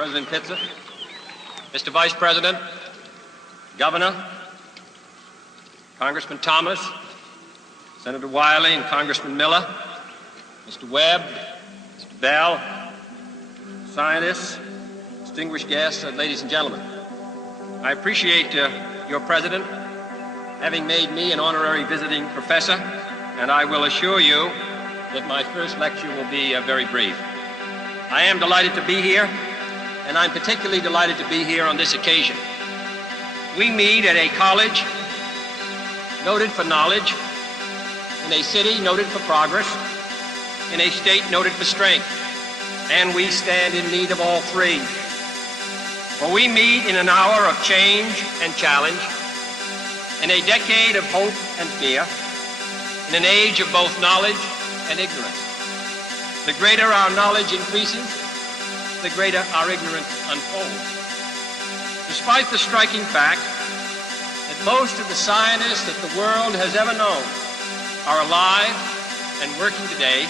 President Pitzer, Mr. Vice President, Governor, Congressman Thomas, Senator Wiley and Congressman Miller, Mr. Webb, Mr. Bell, scientists, distinguished guests, ladies and gentlemen. I appreciate your President having made me an honorary visiting professor, and I will assure you that my first lecture will be very brief. I am delighted to be here, and I'm particularly delighted to be here on this occasion. We meet at a college noted for knowledge, in a city noted for progress, in a state noted for strength, and we stand in need of all three. For we meet in an hour of change and challenge, in a decade of hope and fear, in an age of both knowledge and ignorance. The greater our knowledge increases, the greater our ignorance unfolds. Despite the striking fact that most of the scientists that the world has ever known are alive and working today,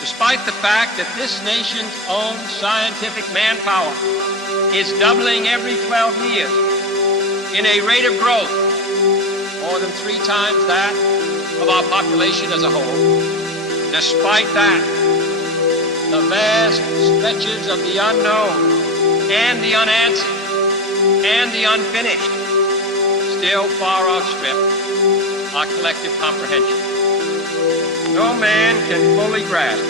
despite the fact that this nation's own scientific manpower is doubling every 12 years in a rate of growth more than 3 times that of our population as a whole. Despite that, the vast stretches of the unknown and the unanswered and the unfinished still far outstrip our collective comprehension. No man can fully grasp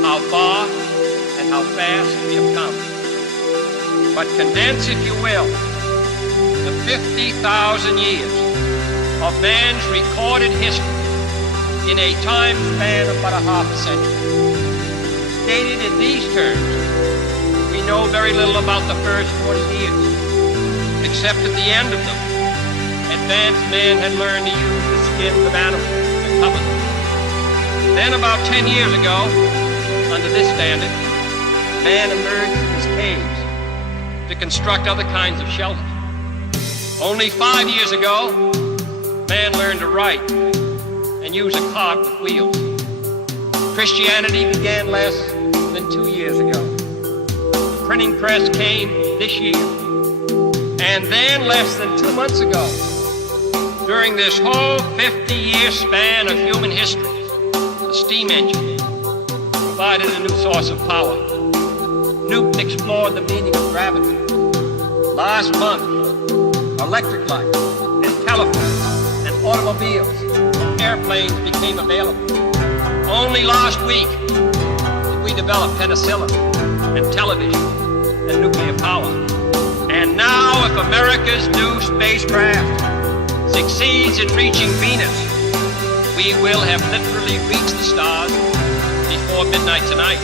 how far and how fast we have come. But condense, if you will, the 50,000 years of man's recorded history in a time span of but a half a century. Stated in these terms, we know very little about the first 40 years, except at the end of them, advanced man had learned to use the skins of animals to cover them. Then about 10 years ago, under this standard, man emerged from his caves to construct other kinds of shelter. Only 5 years ago, man learned to write and use a cart with wheels. Christianity began less than 2 years ago. The printing press came this year. And then less than 2 months ago, during this whole 50-year span of human history, the steam engine provided a new source of power. Newton explored the meaning of gravity. Last month, electric light and telephones and automobiles and airplanes became available. Only last week did we develop penicillin and television and nuclear power. And now, if America's new spacecraft succeeds in reaching Venus, we will have literally reached the stars before midnight tonight.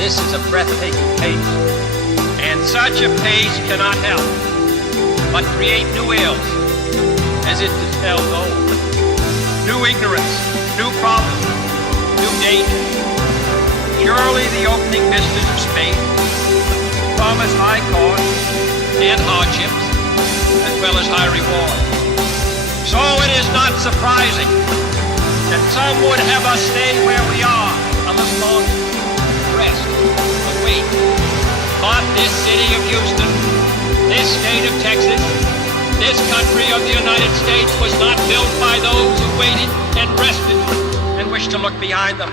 This is a breathtaking pace, and such a pace cannot help but create new ills as it dispels old. New ignorance, new problems, new dangers. Surely the opening vistas of space promise high costs and hardships, as well as high reward. So it is not surprising that some would have us stay where we are a little longer, rest, await. But this city of Houston, this state of Texas, this country of the United States was not built by those who waited and rested and wished to look behind them.